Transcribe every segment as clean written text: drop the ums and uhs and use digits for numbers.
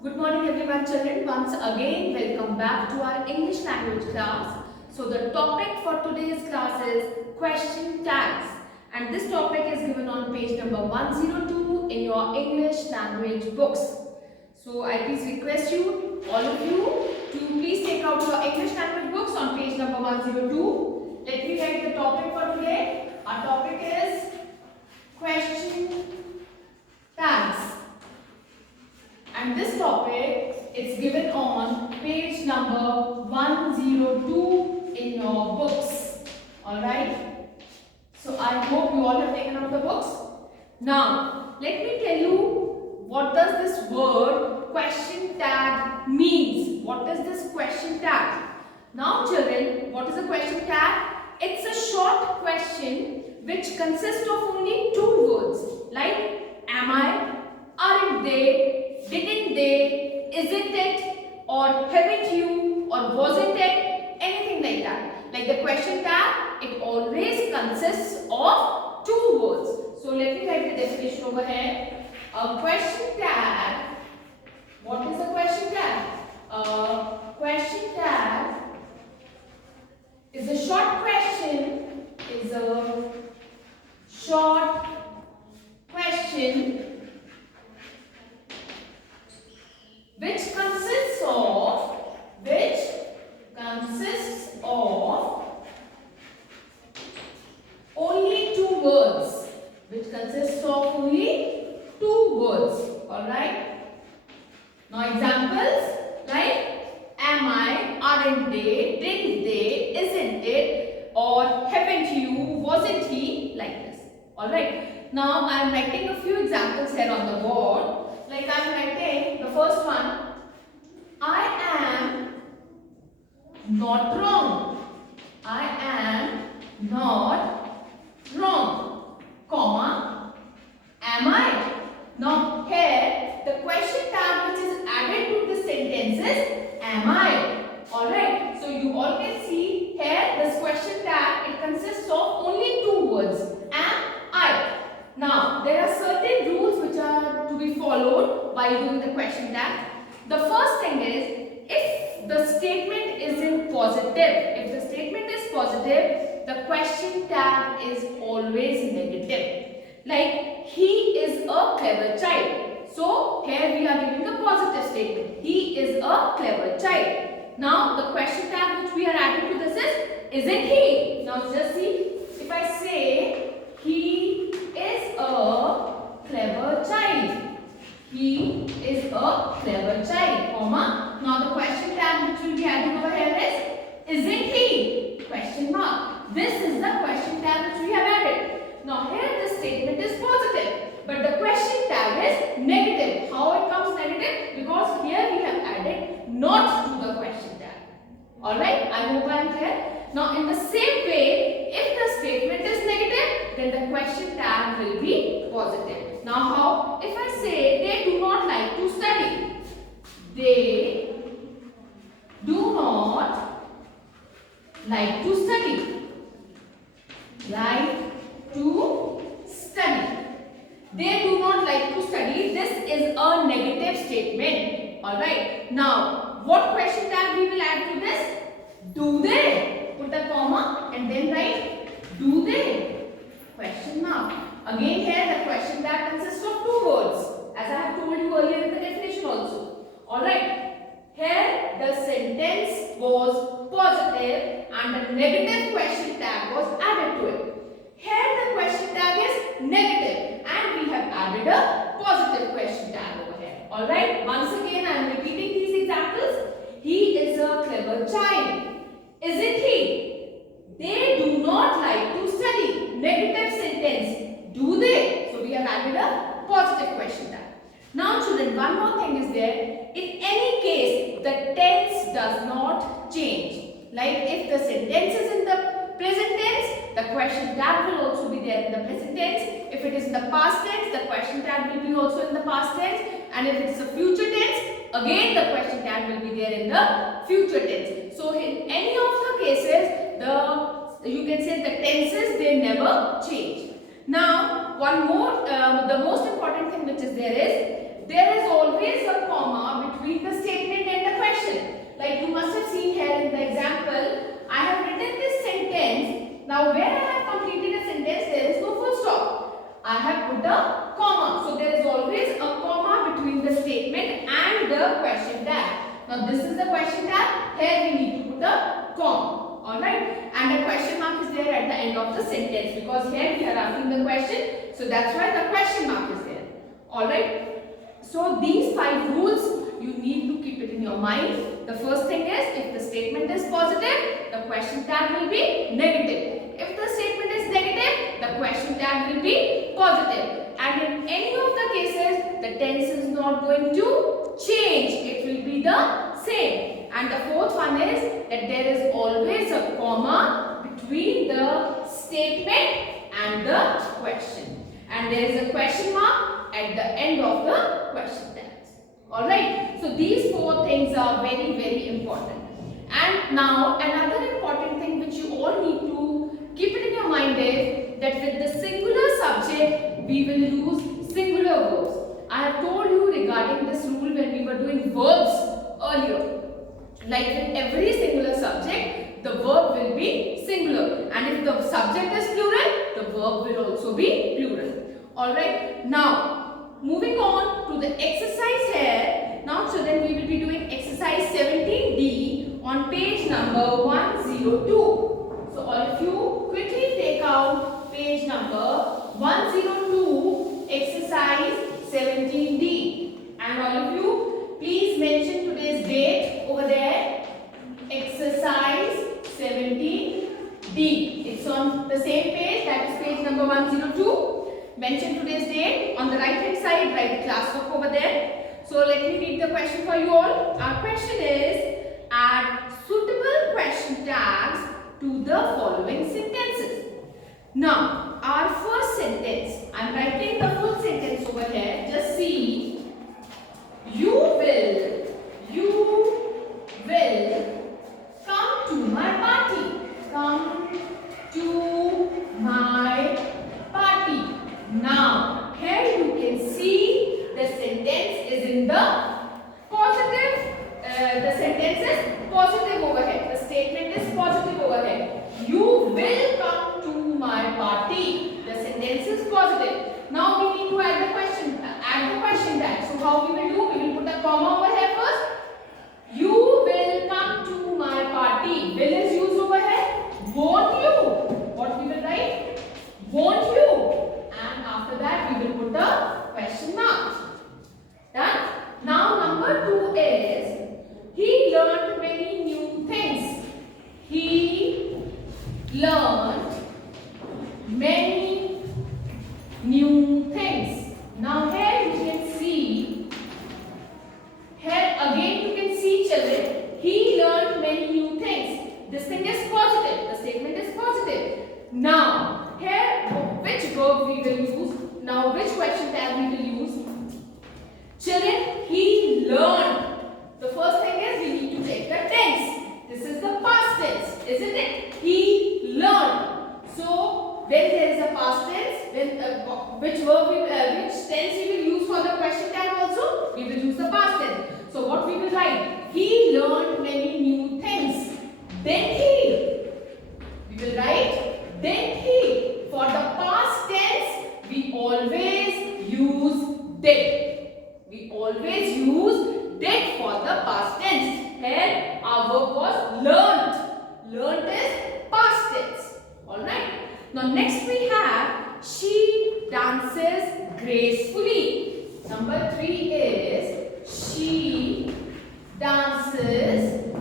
Good morning everyone children. Once again welcome back to our English language class. So the topic for today's class is question tags, and this topic is given on page number 102 in your English language books. So I please request you, all of you, to please take out your English language books on page number 102. Let me write the topic for today. Our topic is question tags. And this topic is given on page number 102 in your books. Alright. So I hope you all have taken out the books. Now, let me tell you what does this word question tag means. What is this question tag? Now children, what is a question tag? It's a short question which consists of only two words like am I, aren't they, didn't they, isn't it, or haven't you, or wasn't it, anything like that. Like the question tag, it always consists of two words. So let me write the definition over here. A question tag, what is a question tag? A question tag is a short question, which consists of only two words. Alright. Now examples like am I, aren't they, didn't they, isn't it, or haven't you, wasn't he, like this. Alright. Now I am writing a few examples here on the board. Like I am writing the first one. I am not wrong. I am not wrong, comma, am I? Now here the question tag which is added to the sentence is am I? Alright, so you all can see here this question tag, it consists of only two words, am I. Now there are certain rules which are to be followed while doing the question tag. The first thing is, if the statement is in positive, the question tag is always negative. Like he is a clever child. So here we are giving a positive statement. He is a clever child. Now the question tag which we are adding to this is, isn't he? Now just see, if I say he is a clever child. He is a clever child, comma. Now the question tag which will be added over here is, isn't he? Question mark. This is the question tag which we have added. Now here the statement is positive, but the question tag is negative. How it comes negative? Because here we have added not to the question tag. Alright, I hope I am clear. Now in the same way, if the statement is negative, then the question tag will be positive. Now how? If I say they do not like to study. They do not like to study. Like to study. They do not like to study. This is a negative statement. Alright. Now, what question tag we will add to this? Do they? Put a comma and then write do they? Question mark. Again here the question tag consists of two words, as I have told you earlier in the definition also. Alright. Here the sentence was positive and a negative question tag was added to it. Here the question tag is negative and we have added a positive question tag over here. Alright, once again I am repeating these examples. He is a clever child. Isn't he? They do not like to study. Negative sentence. Do they? So we have added a positive question tag. Now children, one more thing is there. In any case, the tense does not change. Like if the sentence is in the present tense, the question tag will also be there in the present tense. If it is in the past tense, the question tag will be also in the past tense. And if it is a future tense, again the question tag will be there in the future tense. So in any of the cases, you can say the tenses, they never change. Now one more, the most important thing which is there is always a comma Now this is the question tag. Here we need to put a comma. Alright. And a question mark is there at the end of the sentence because here we are asking the question. So that's why the question mark is there. Alright. So these 5 rules you need to keep it in your mind. The first thing is if the statement is positive, the question tag will be negative. If the statement is negative, the question tag will be positive. And in any of the cases, the tense is not going to change. It will be the same. And the fourth one is that there is always a comma between the statement and the question. And there is a question mark at the end of the question tag. Alright. So these 4 things are very, very important. And now another important thing which you all need to keep it in your mind is that with the singular subject, we will use singular verbs. I have told you regarding this rule when we were doing verbs earlier. Like with every singular subject, the verb will be singular. And if the subject is plural, the verb will also be plural. Alright. Now, moving on to the exercise here. Now children, we will be doing exercise 17D on page number 102. So all of you quickly take out page number 102, exercise 17D. And all of you please mention today's date over there. Exercise 17D. It's on the same page, that is page number 102. Mention today's date. On the right hand side, write the classwork over there. So let me read the question for you all. Our question is, add suitable question tags to the following sentences. Now, our first sentence, I am writing the full sentence over here. Just see. You will come to my party. Come to my party. Now, here you can see the sentence is in the positive. The sentence is positive over here. The statement is positive over here. You will come to my party. The sentence is positive. Now we need to add the question tag. So how we will do? We will put a comma over here first. You will come to my party. Will is used over here. Won't you? What we will write? Won't you? And after that we will put a question mark. Done? Now number 2 is, he learned many new things. He learned many new things. Now here you can see, here again you can see children, he learned many new things. This thing is positive. The statement is positive. Now here which verb we will use? Now which question tag we will use? Children, he learned. The first thing is we need to take the tense. This is the past tense, isn't it? He learned. So when there is a past tense, which tense we will use for the question tag also? We will use the past tense. So what we will write? He learned many new things. Then he. We will write then he. For the past tense, we always use did. We always use did for the past tense. Here our verb was learnt. Learnt is past tense. Alright. Now next we have, she dances gracefully. Number 3 is, she dances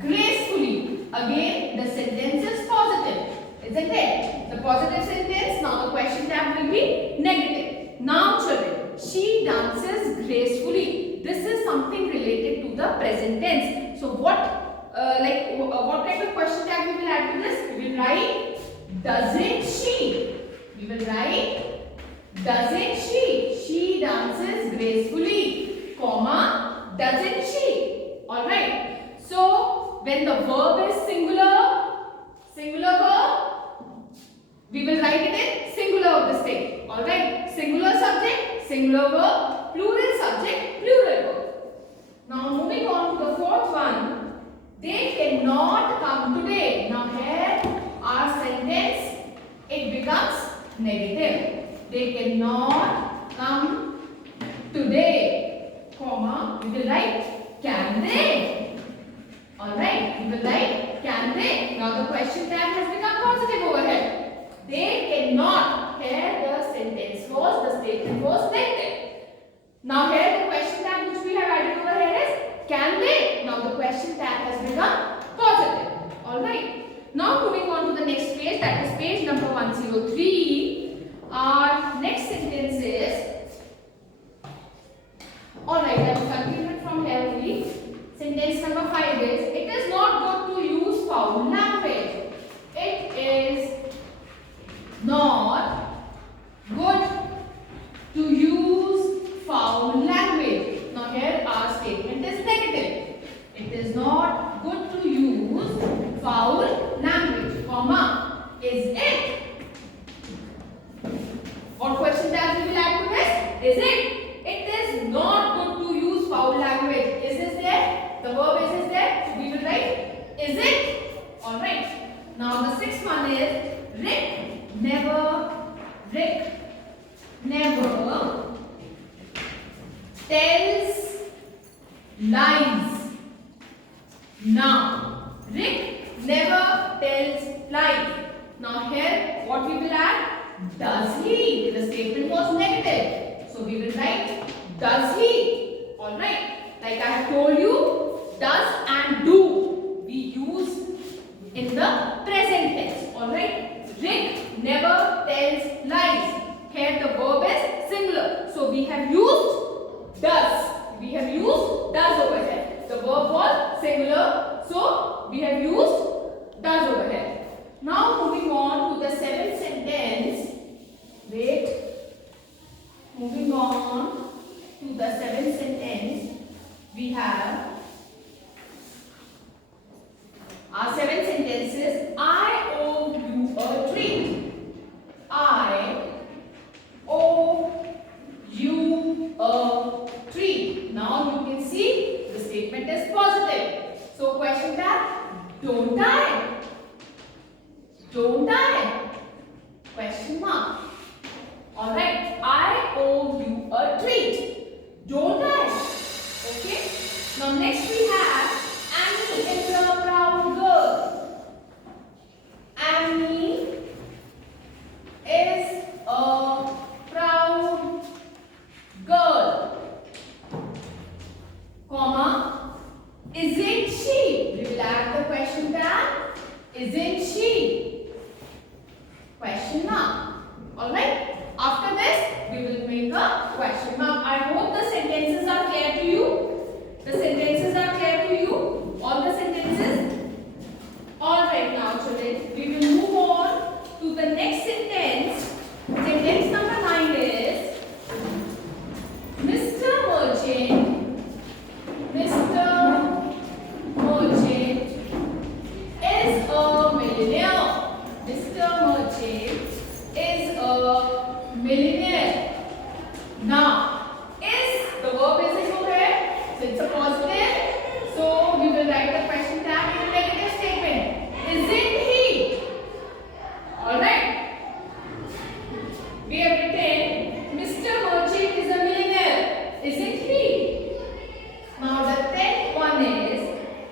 gracefully. Again the sentence is positive. Isn't it? The positive sentence, now the question tag will be negative. Now children, she dances gracefully. This is something related to the present tense. So what kind of question tag we will add to this? We will write, doesn't she? We will write, doesn't she? She dances gracefully, comma, doesn't she? Alright. So when the verb is singular verb, we will write it in singular of this thing. Alright. Singular subject, singular verb, plural subject, plural verb. Now moving on to the 4th one. They cannot come today. Now here our sentence, it becomes negative. They cannot come today, comma, we will write can they? Alright, we will write can they. Now the question tag has become positive over here. They cannot. Here the sentence was, the statement was negative. Now here the question tag which we have added over here is can they. Now the question tag has become positive. Alright. Now moving on to the next page, that is page number 103. Our next sentence is, alright, I will continue it from here only. Sentence number 5 is, it is not good to use foul language. It is not good to use foul language. Now here our statement is negative. It is not good to use foul language, comma, is it? What question tag we will add to this? Is it? It is not good to use foul language. Is this there? The verb is there. So we will write is it? Alright. Now the sixth one is Rick never tells lies. Now Rick never tells lies. Now here what we will add? Does he? The statement was negative. So we will write does he. Alright. Like I have told you, does and do we use in the present tense. Alright. Rick never tells lies. Here the verb is singular. So we have used does. We have used does over here. The verb was singular. So we have used does over here. Now moving on to the seventh sentence. Wait. Moving on to the seventh sentence. We have our seventh sentence is I owe you a treat. I owe you a treat. Now you can see the statement is positive. So question tag, don't I? Don't I? Question mark. Alright, I owe you a treat. Don't I? Okay. Now next we have Annie is a proud girl. Annie is a proud girl. Comma. Isn't she? We will add the question tag. Isn't she? Question mark. Alright. After this, we will make a question mark. I hope the sentences are clear to you. The sentences are clear to you. All the sentences. Alright now children, we will move on to the next sentence. Sentence number 9 is Mr. Merchant is a millionaire. Mr. Merchant is a millionaire. Now, is the verb is over here, so it's a positive. So we will write the question tag in a negative statement. Isn't he? Alright. We have written Mr. Merchant is a millionaire. Isn't he? Now the 10th one is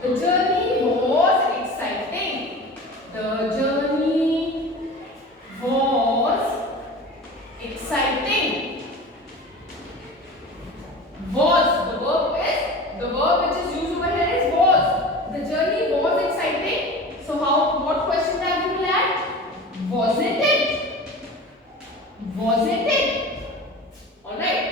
the journey was exciting. The journey was exciting. Was, the verb which is used over here is was. The journey was exciting. So what question tag we will add? Wasn't it? Wasn't it? Alright.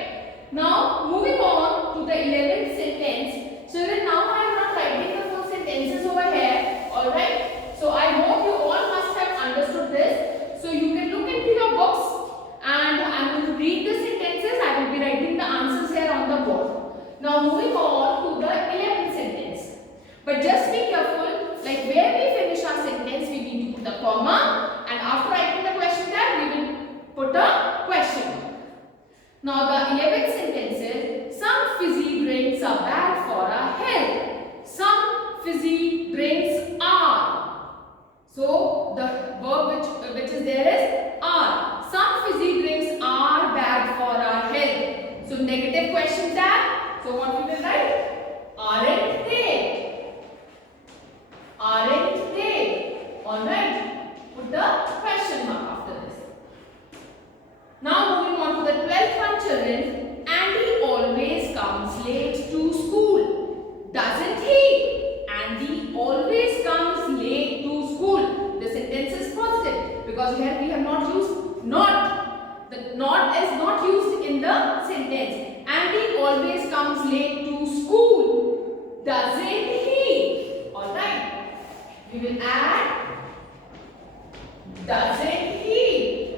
Now moving on to the 11th sentence. Children, now I am not writing the full sentences over here. Alright. So I hope you all must have understood this. So you can look into your books and I am going to read the sentences. I will be writing the answers here on the board. Now moving on to the 11th sentence. But just be careful, like where we finish our sentence, we need to put a comma, and after writing the question tag, we will put a question mark. Now the 11th sentence is, some fizzy drinks are bad for our health. Some fizzy drinks are. So the verb which is there is are. Some fizzy drinks are bad for our health. So negative question tag. So what we will write? Are doesn't he? Alright. We will add doesn't he?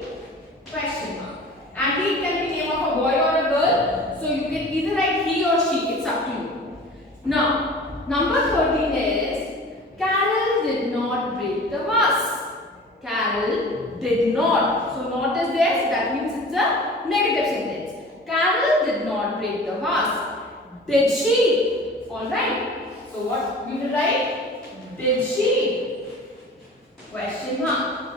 Question mark. And he can be name of a boy or a girl. So you can either write he or she. It's up to you. Now, number 13 is Carol did not break the vase. Carol did not. So not is there. So that means it's a negative sentence. Carol did not break the vase. Did she? Alright. So what we will write? Did she? Question mark.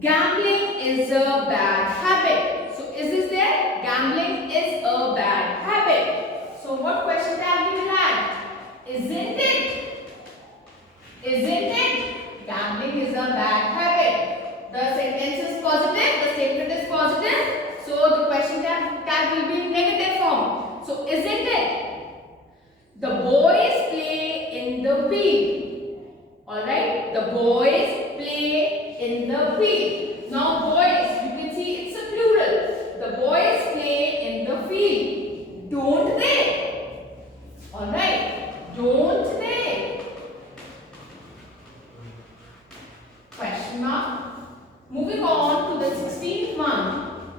Gambling is a bad habit. So is this there? Gambling is a bad habit. So what question tag we will add? Isn't it? Isn't it? Gambling is a bad habit. The sentence is positive. The statement is positive. So the question tag will be in negative form. So isn't it? The boys play in the field. Alright. The boys play in the field. Now boys, you can see it's a plural. The boys play in the field. Don't they? Alright. Don't they? Question mark. Moving on to the 16th one.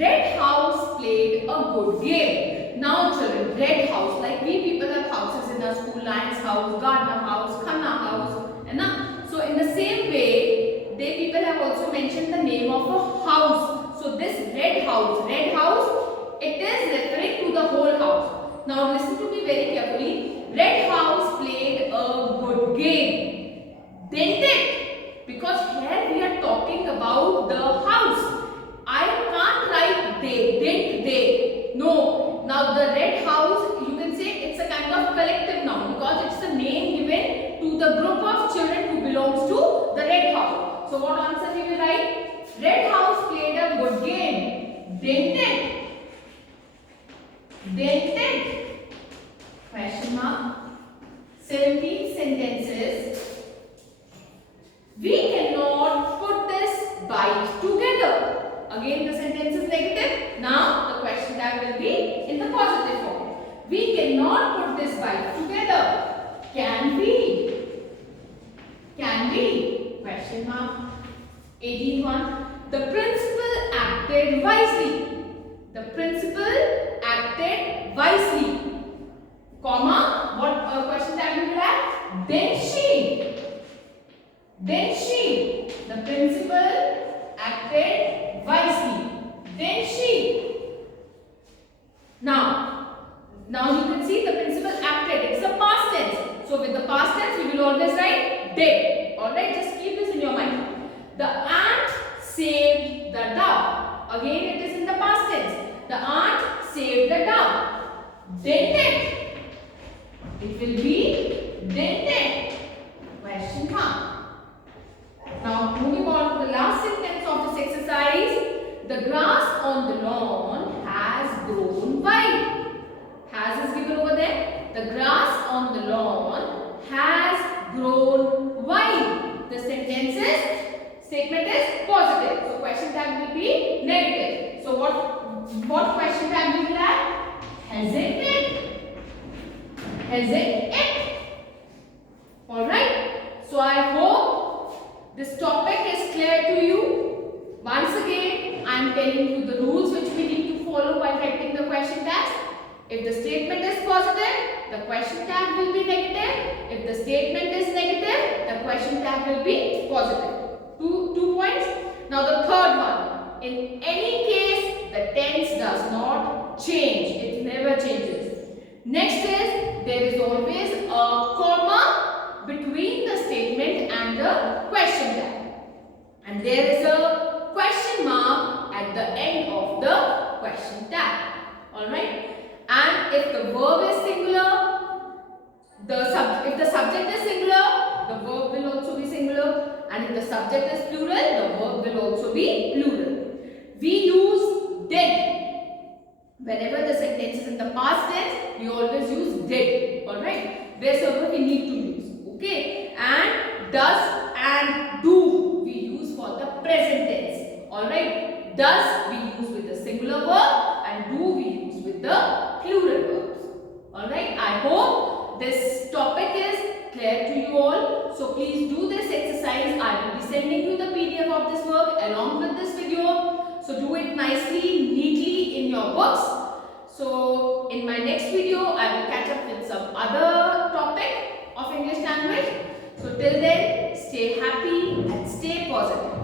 Red House played a good game. Now children, Red House, like we people have houses in our school, Lion's House, Gardner House, Khanna House, and so in the same way, they people have also mentioned the name of a house. So this Red House, it is referring to the whole house. Now listen to me very carefully. Red House played a good game. Didn't it? Because here we are talking about the house. I can't write they, didn't they. No. Now the Red House, you can say it's a kind of collective noun because it's the name given to the group of children who belongs to the Red House. So what answer we will write? Red House played a good game. Didn't it? Didn't it? Question mark. 17 sentences. We cannot put this bite together. Again the sentence is negative. Now the question tag will be in the positive form. We cannot put this bite together. Can we? Can we? Question mark. 18th one. The principal acted wisely. The principal acted wisely. Comma. What question tag will be that? Then she. Then she. The principal acted wisely. Then she. Now you can see the principal acted. It's a past tense. So with the past tense, we will always write did. Alright, just keep this in your mind. The ant saved the dove. Again, it is in the past tense. The ant saved the dove. Didn't it? It will be didn't it? Question mark. Now moving on to the last sentence of this exercise. The grass on the lawn has grown wide. Has is given over there. The grass on the lawn has grown wide. The statement is positive. So question tag will be negative. So what question tag will be that? Hasn't it? Hasn't it? Alright. So I hope this topic is clear to you. Once again, I am telling you the rules which we need to follow while writing the question tag. If the statement is positive, the question tag will be negative. If the statement is negative, the question tag will be positive. Two points. Now the third one. In any case, the tense does not change. It never changes. Next is, there is always a comma between the statement and the question tag. And there is a question mark at the end of the question tag. Alright. And if the verb is singular, if the subject is singular, the verb will also be singular. And if the subject is plural, the verb will also be plural. We use did. Whenever the sentence is in the past tense, we always use did. Alright. Wheresoever we need to use. Okay. And does and do we use for the present tense. Alright. Does we use with the singular verb and do we use with the plural verbs. this topic is clear to you all. So please do this exercise. I will be sending you the PDF of this work along with this video. So do it nicely, neatly in your books. So in my next video, I will catch up with some other topic of English language. So till then, stay happy and stay positive.